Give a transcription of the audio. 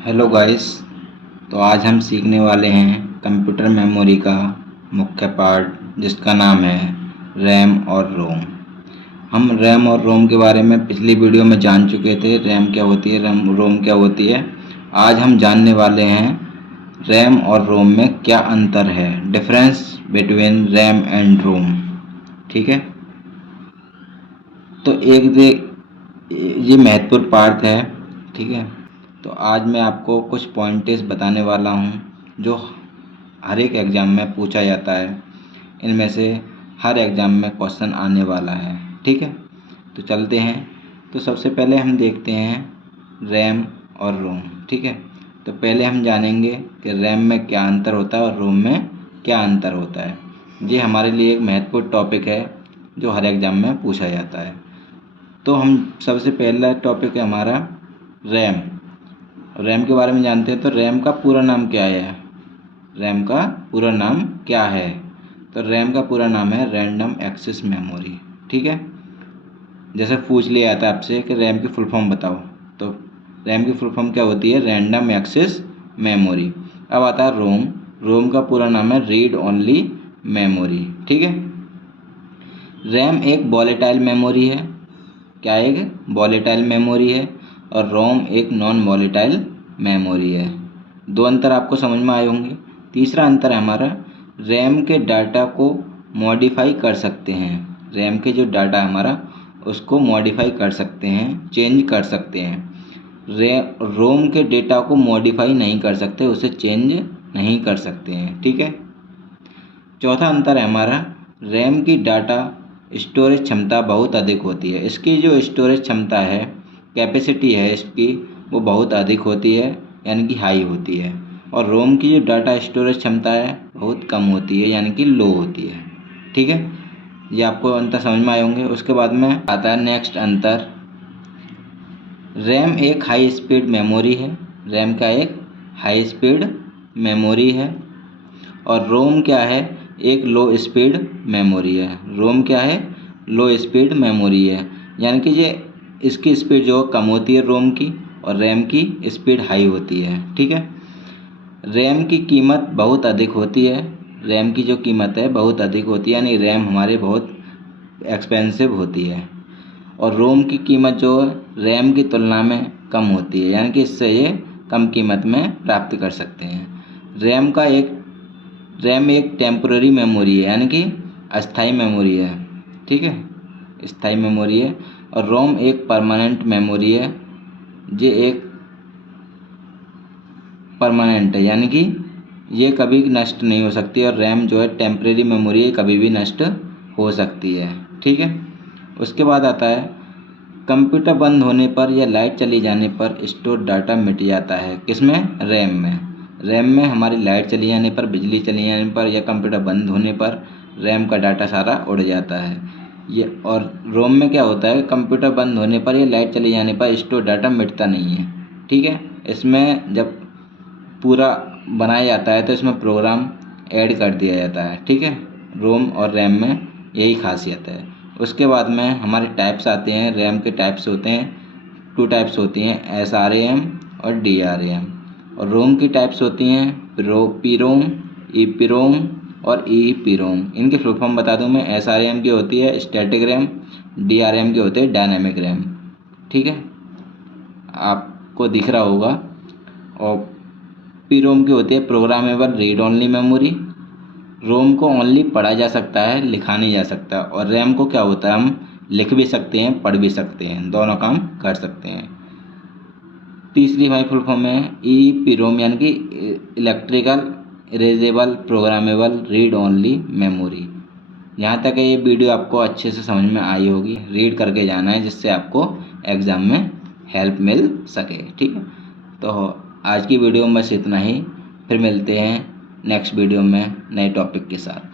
Hello guys. तो आज हम सीखने वाले हैं कंप्यूटर मेमोरी का मुख्य पार्ट जिसका नाम है रैम और रोम। हम रैम और रोम के बारे में पिछली वीडियो में जान चुके थे, रैम क्या होती है, रोम क्या होती है। आज हम जानने वाले हैं रैम और रोम में क्या अंतर है, डिफरेंस बिटवीन रैम एंड रोम। ठीक है, तो ये महत्वपूर्ण पार्ट है। ठीक है, तो आज मैं आपको कुछ पॉइंट्स बताने वाला हूँ जो हर एक एग्ज़ाम में पूछा जाता है। इनमें से हर एग्ज़ाम में क्वेश्चन आने वाला है। ठीक है, तो चलते हैं। तो सबसे पहले हम देखते हैं रैम और रोम। ठीक है, तो पहले हम जानेंगे कि रैम में क्या अंतर होता है और रोम में क्या अंतर होता है। ये हमारे लिए एक महत्वपूर्ण टॉपिक है जो हर एग्ज़ाम में पूछा जाता है। तो हम सबसे पहला टॉपिक है हमारा रैम। रैम के बारे में जानते हैं। तो रैम का पूरा नाम क्या है? रैम का पूरा नाम क्या है? तो रैम का पूरा नाम है रैंडम एक्सेस मेमोरी। ठीक है, जैसे पूछ लिया जाता है आपसे कि रैम की फुल फॉर्म बताओ, तो रैम की फुल फॉर्म क्या होती है? Random access memory. अब आता है रोम। रोम का पूरा नाम है रीड ओनली मेमोरी। ठीक है, रैम एक वॉलेटाइल मेमोरी है। क्या है? एक वॉलेटाइल मेमोरी है। और रोम एक नॉन वॉलेटाइल मेमोरी है। दो अंतर आपको समझ में आए होंगे। तीसरा अंतर है हमारा, रैम के डाटा को मॉडिफाई कर सकते हैं। रैम के जो डाटा है हमारा उसको मॉडिफाई कर सकते हैं, चेंज कर सकते हैं। रोम के डेटा को मॉडिफाई नहीं कर सकते, उसे चेंज नहीं कर सकते हैं। ठीक है, चौथा अंतर है हमारा, रैम की डाटा स्टोरेज क्षमता बहुत अधिक होती है। इसकी जो स्टोरेज क्षमता है, कैपेसिटी है इसकी, वो बहुत अधिक होती है, यानी कि हाई होती है। और रोम की जो डाटा स्टोरेज क्षमता है बहुत कम होती है, यानी कि लो होती है। ठीक है, ये आपको अंतर समझ में आए होंगे। उसके बाद में आता है नेक्स्ट अंतर, रैम एक हाई स्पीड मेमोरी है। रैम का एक हाई स्पीड मेमोरी है। और रोम क्या है? एक लो स्पीड मेमोरी है। रोम क्या है? लो स्पीड मेमोरी है, यानी कि ये इसकी स्पीड जो कम होती है रोम की, और रैम की स्पीड हाई होती है। ठीक है, रैम की कीमत बहुत अधिक होती है। रैम की जो कीमत है बहुत अधिक होती है, यानी रैम हमारे बहुत एक्सपेंसिव होती है। और रोम की कीमत जो रैम की तुलना में कम होती है, यानी कि इससे ये कम कीमत में प्राप्त कर सकते हैं। रैम एक टेम्पोररी मेमोरी है, यानी कि अस्थाई मेमोरी है। ठीक है, स्थाई मेमोरी है। और रोम एक परमानेंट मेमोरी है। ये एक परमानेंट है, यानी कि ये कभी नष्ट नहीं हो सकती। और रैम जो है टेम्परेरी मेमोरी है, कभी भी नष्ट हो सकती है। ठीक है, उसके बाद आता है, कंप्यूटर बंद होने पर या लाइट चली जाने पर स्टोर डाटा मिट जाता है। किसमें? रैम में। रैम में हमारी लाइट चली जाने पर, बिजली चली जाने पर या कंप्यूटर बंद होने पर रैम का डाटा सारा उड़ जाता है। ये और रोम में क्या होता है? कंप्यूटर बंद होने पर या लाइट चली जाने पर स्टोर डाटा मिटता नहीं है। ठीक है, इसमें जब पूरा बनाया जाता है तो इसमें प्रोग्राम ऐड कर दिया जाता है। ठीक है, रोम और रैम में यही खासियत है। उसके बाद में हमारे टाइप्स आते हैं। रैम के टाइप्स होते हैं, टू टाइप्स होती हैं, SRAM और DRAM। और रोम की टाइप्स होती हैं PROM, EPROM और EEPROM। इनके फुल फॉर्म बता दूं मैं, SRAM की होती है स्टैटिक रैम, DRAM के होते हैं डायनेमिक रैम। ठीक है, आपको दिख रहा होगा। और PROM की होती है प्रोग्रामेबल रीड ओनली मेमोरी। रोम को ओनली पढ़ा जा सकता है, लिखा नहीं जा सकता। और रैम को क्या होता है, हम लिख भी सकते हैं, पढ़ भी सकते हैं, दोनों काम कर सकते हैं। तीसरी हमारी फुल फॉर्म है EEPROM, यानी कि electrical erasable programmable read only memory. यहाँ तक ये वीडियो आपको अच्छे से समझ में आई होगी। रीड करके जाना है जिससे आपको एग्ज़ाम में हेल्प मिल सके। ठीक है, तो आज की वीडियो में बस इतना ही। फिर मिलते हैं नेक्स्ट वीडियो में नए टॉपिक के साथ।